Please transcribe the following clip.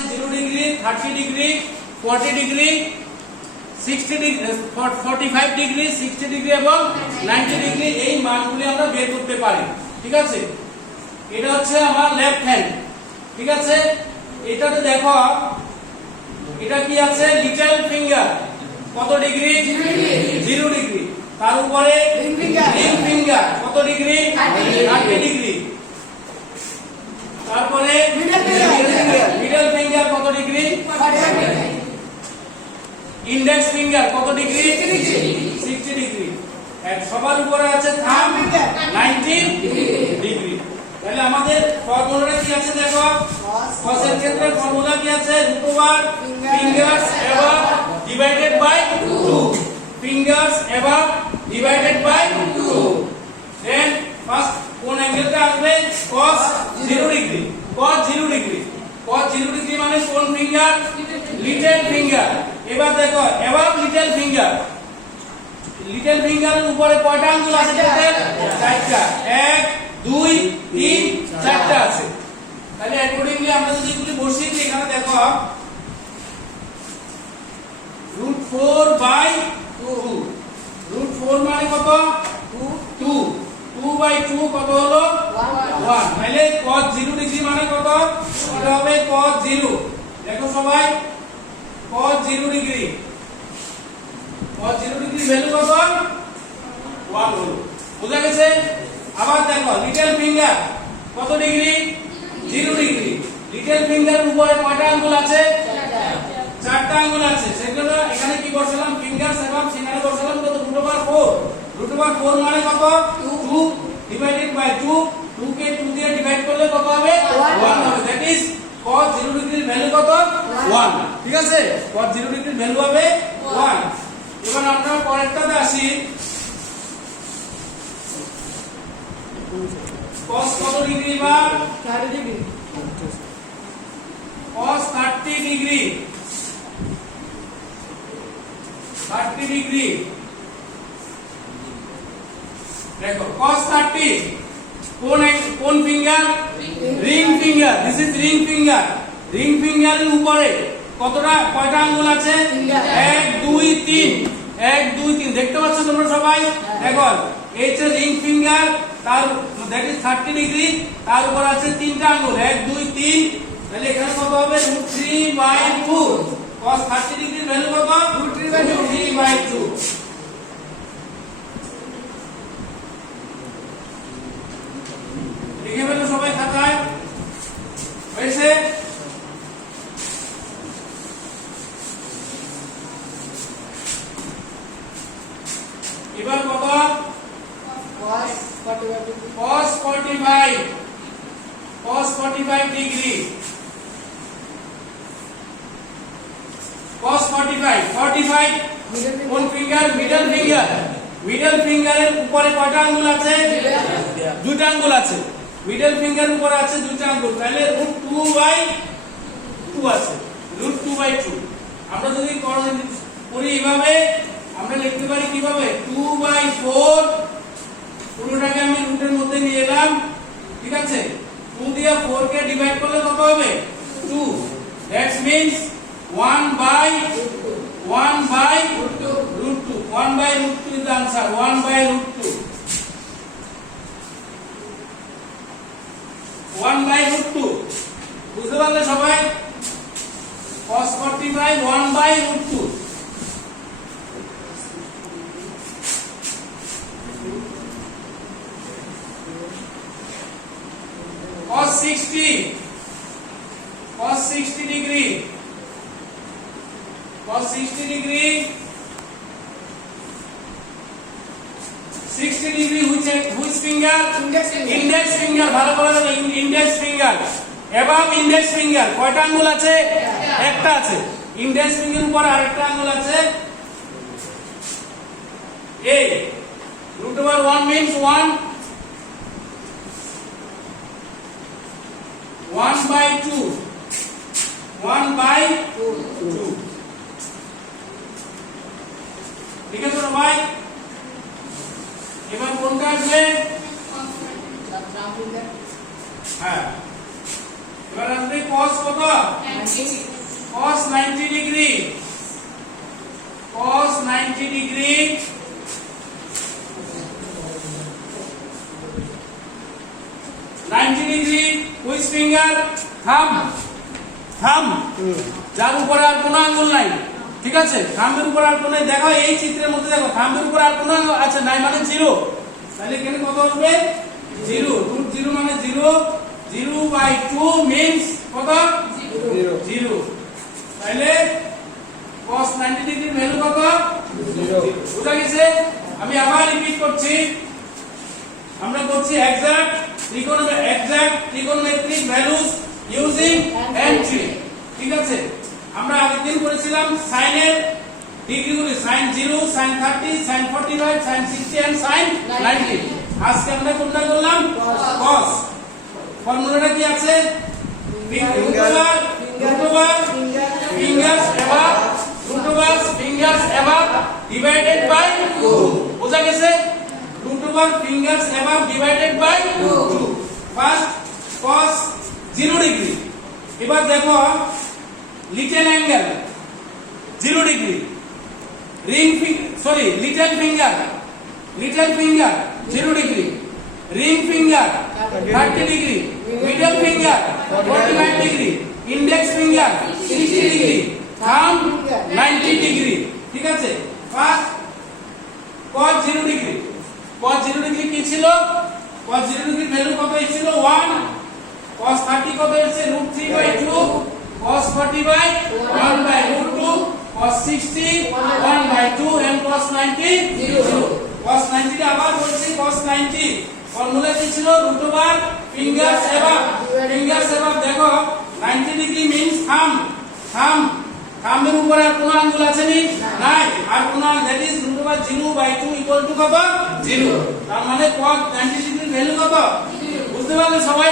আছে 0 degree, 30 degree, 40 degree, 60 degree, 45 degree, 60 degree এবং 90 degree এই মানগুলি আমরা বের করতে পারি। ঠিক আছে, এটা হচ্ছে আমার লেফট হ্যান্ড। ঠিক আছে, এটাতে দেখো এটা কি আছে, লিটল ফিঙ্গার কত ডিগ্রি, 0 ডিগ্রি, তার উপরে রিং ফিঙ্গার কত ডিগ্রি, 30 ডিগ্রি, তারপরে মিডল ফিঙ্গার কত ডিগ্রি, ইন্ডেক্স ফিঙ্গার কত ডিগ্রি, 60 ডিগ্রি, আর সবার উপরে আছে থাম্ব 90 ডিগ্রি। তাহলে আমাদের ফর্মুলাটা কি আছে দেখো, কসের ক্ষেত্রে ফর্মুলা কি আছে, √, fingers above divided by 2, fingers above divided by 2, then first কোন অ্যাঙ্গেলটা আসবে, cos 0 degree, cos 0 degree, cos 0 degree মানে কোন ফিঙ্গার, লিটল ফিঙ্গার। এবার দেখো এবাভ লিটল ফিঙ্গার, লিটল ফিঙ্গারের উপরে কয়টা আঙ্গুল আছে, চারটা, 1 2 3 4টা আছে। তাহলে অ্যাকর্ডিংলি আমরা যদি এগুলি বসিয়ে দিই, এখানে দেখো √4/2, √4 মানে কত, 2, 2/2 কত হলো 1। তাহলে cos 0 ডিগ্রি মানে কত, এটা হবে cos 0। দেখো সবাই, cos 0 degree, cos 0 degree value কত, 1 হলো। বুঝা গেছে? আবার দেখো লিটল ফিঙ্গার কত ডিগ্রি, 0 ডিগ্রি, লিটল ফিঙ্গারের উপরে কয়টা আঙ্গুল আছে, চারটা আঙ্গুল আছে। সেগুলো এখানে কি বসালাম, ফিঙ্গারস এবং সেখানে বসালাম কত, √4, √4 মানে কত, 2 ডিভাইডেড বাই 2, 2 কে 2 দিয়ে ডিভাইড করলে কত হবে, 1 হবে। দ্যাট ইজ cos 0 ডিগ্রির ভ্যালু কত, 1। ঠিক আছে, cos 0 ডিগ্রির ভ্যালু হবে 1। এবার আমরা পরেরটাতে আসি, cos কত ডিগ্রি, বা 30 ডিগ্রি, cos 30 ডিগ্রি, 30 ডিগ্রি। দেখো cos 30 কোন finger, ring finger, this is ring finger. Ring ফিঙ্গারের উপরে কতটা, কয়টা আঙ্গুল আছে, 1 2 3, 1 2 3, দেখতে পাচ্ছ তোমরা সবাই। দেখো এই যে রিং ফিঙ্গার, তার দ্যাট ইজ 30 ডিগ্রি, তার উপর আছে 3টা আঙ্গুল, 1 2 3। তাহলে এখানে কত হবে, √3/2, cos 30 ডিগ্রির ভ্যালু কত, √3/2। লিখে ফেলো সবাই খাতায়, হয়েছে? এবার কত, cos 45 ডিগ্রি, cos 45 কোন ফিঙ্গার, মিডল ফিঙ্গার, মিডল ফিঙ্গারের উপরে কয়টা আঙ্গুল আছে, 2টা আঙ্গুল আছে, মিডল ফিঙ্গারের উপরে আছে 2টা আঙ্গুল। তাহলে √2/2 আছে, √2/2। আমরা যদি করি এইভাবে, আমরা লিখতে পারি কিভাবে, 2/4, পুরোটাকে আমি রুটের মধ্যে নিয়ে এলাম। ঠিক আছে, 2 দিয়ে 4 কে ডিভাইড করলে কত হবে, 2, that means 1/√2, 1/√2 is the answer, 1/√2, 1/√2। বুঝতে পারলে সবাই, cos 45 1/√2। cos 60 degree, cos 60 degree, 60 degree which finger, index finger, ভালো করে দেখো, index finger এবং index finger কয়টা আঙ্গুল আছে, একটা আছে। index finger উপর আরেকটা আঙ্গুল আছে, এই √1 means 1/2, 1/2। ঠিক আছে ভাই, এবার কোনটা আসবে, হ্যাঁ এবার আসবে cos কত cos 90 degree cos 90 degree 90 degree which finger thumb যার উপরে আর কোনো আঙ্গুল নাই ঠিক আছে থাম্বের উপর আর কোনো দেখো এই চিত্রের মধ্যে দেখো থাম্বের উপর আর কোনো আঙ্গুল আচ্ছা নাই মানে 0 তাহলে এখানে কত আসবে 0 √0 মানে 0 0/2 means কত 0 তাহলে cos 90 ডিগ্রির ভ্যালু কত 0 বুঝা গেছে আমি আবার রিপিট করছি আমরা করছি exact trigonometric values using entry ঠিক আছে আমরা আগের দিন করেছিলাম sin এর ডিগ্রিগুলি sin 0 sin 30 sin 45 sin 60 and sin 90 আজকে আমরা কোনটা করলাম cos ফর্মুলাটা কি আছে fingers above divided by 2 বুঝা গেছে fingers above divided by 2 first cos 0 degree এবার দেখো little angle 0 degree little finger 0 degree ring finger 30 degree middle finger 45 degree index finger 60 degree thumb 90 degree ঠিক আছে ফার্স্ট cos 0 ডিগ্রি কি ছিল cos 0 degree value কত ছিল 1 cos 30 কত এসেছে √3/2 cos 40 1/√2 cos 60 1/2 and cos 90 0 cos 90 টা আবার বলছি cos 90 ফর্মুলা কি ছিল fingers above দেখো 90 ডিগ্রি means থাম্বের উপর আর কোন আঙ্গুল আছে নি নাই আর কোন দ্যাট ইজ √0/2 ইকুয়াল টু কত 0 তার মানে cos 90 ডিগ্রির ভ্যালু কত বুঝতে পারলে সবাই